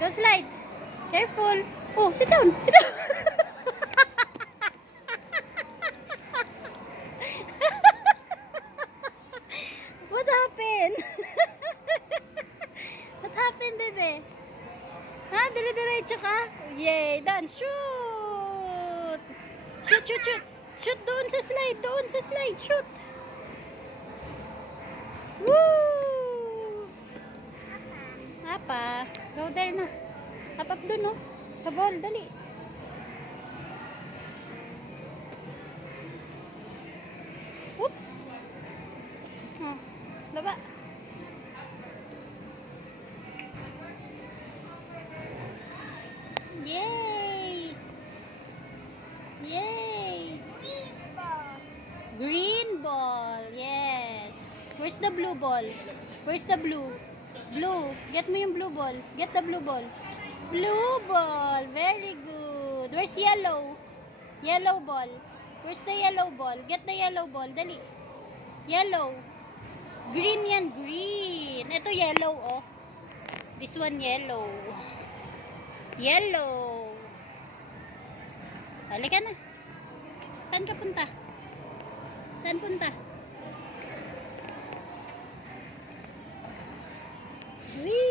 Go slide. Careful. Oh, sit down. Sit down. What happened? What happened, bebe? Ha? Dire-diretso ka? Yay! Done. Shoot! Shoot, shoot, shoot. Shoot doon sa slide. Doon sa slide. Shoot. Woo! Apa? Go there na. Up dun, no? Sa ball. Dali. Oops. Oh, baba. Yay! Yay! Green ball. Yes. Where's the blue ball? Where's the blue? Blue. Get mo yung blue ball. Get the blue ball. Blue ball. Very good. Where's yellow? Yellow ball. Where's the yellow ball? Get the yellow ball. Dali. Yellow. Green yan. Green. Ito yellow, oh. This one yellow. Yellow. Halika na. Saan ka punta? Saan punta? Whee!